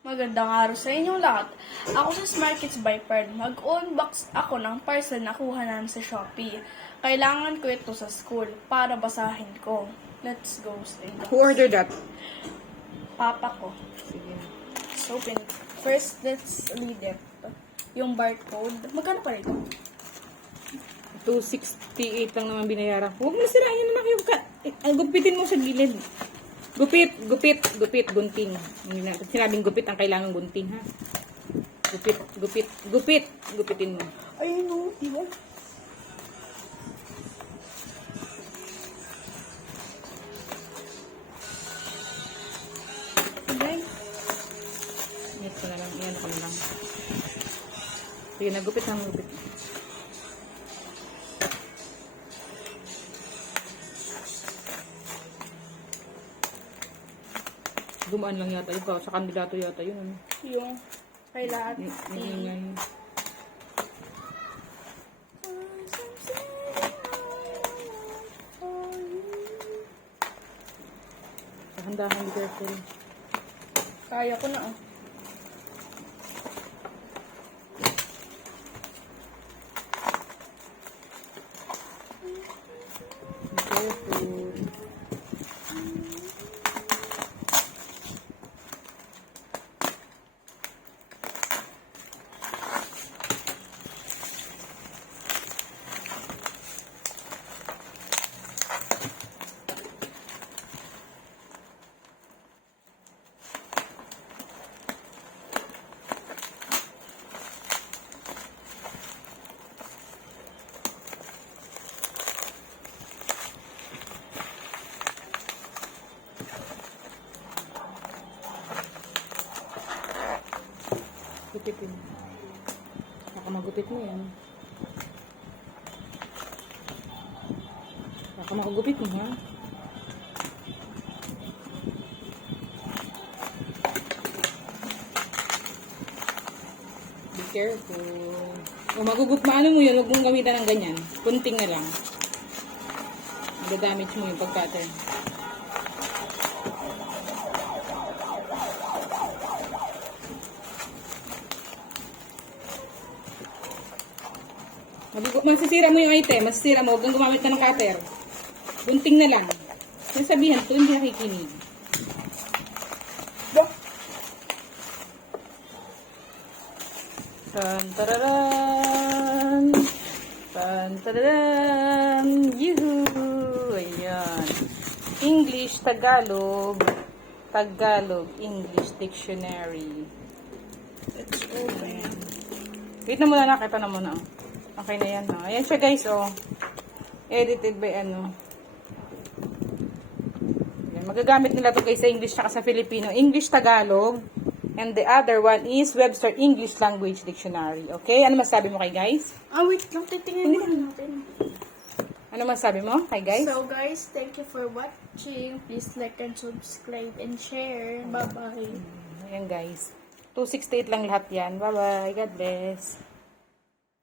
Magandang araw sa inyong lahat. Ako si Smart Kids by Fern. Mag-unbox ako ng parcel na kuha namin sa Shopee. Kailangan ko ito sa school para basahin ko. Let's go sa inyo. Who ordered that? Papa ko. Sige. So, open it. First, let's read it. Yung barcode. Magkano pa rin? 268 lang naman binayaran ko. Huwag mo sirain naman yung gupitin mo sa gilid. Gupit, gunting. Sinabing gupit ang kailangan gunting, ha? Gupitin mo. Ayun o, di ba? Okay. Yan ko na lang, yan ko na lang. Sige, nagupit na gupit. Dumaan lang yata yun. Sa kandidato yata yun. Ano? Yung kailangan. Yun. Dahan-dahan, be careful. Kaya ko na oh. Be careful. Gupitin. Baka magupit mo yan. Baka makagupit mo, ha? Be careful. O maano mo yun, huwag mong gamitan ng ganyan. Kunting na lang. Mag-damage mo yung pag-cutter. Masisira mo yung item, masisira mo, huwag kang gumamit ka ng cutter. Bunting na lang. Sasabihan ko, hindi nakikinig. Tan-tararan! Tan-tararan! Yuhuu! Ayan. English, Tagalog, English Dictionary. Let's open. Wait na muna, nakita na muna. Okay na yan, ha? Ayan siya, guys, oh. Edited by ano. Ayan, magagamit nila to guys sa English at sa Filipino. English, Tagalog. And the other one is Webster English Language Dictionary. Okay? Ano masabi mo kay guys? Wait lang. Titingnan natin. Ano masabi mo kay guys? So, guys, thank you for watching. Please like and subscribe and share. Bye-bye. Ayan, guys. 268 lang lahat yan. Bye-bye. God bless.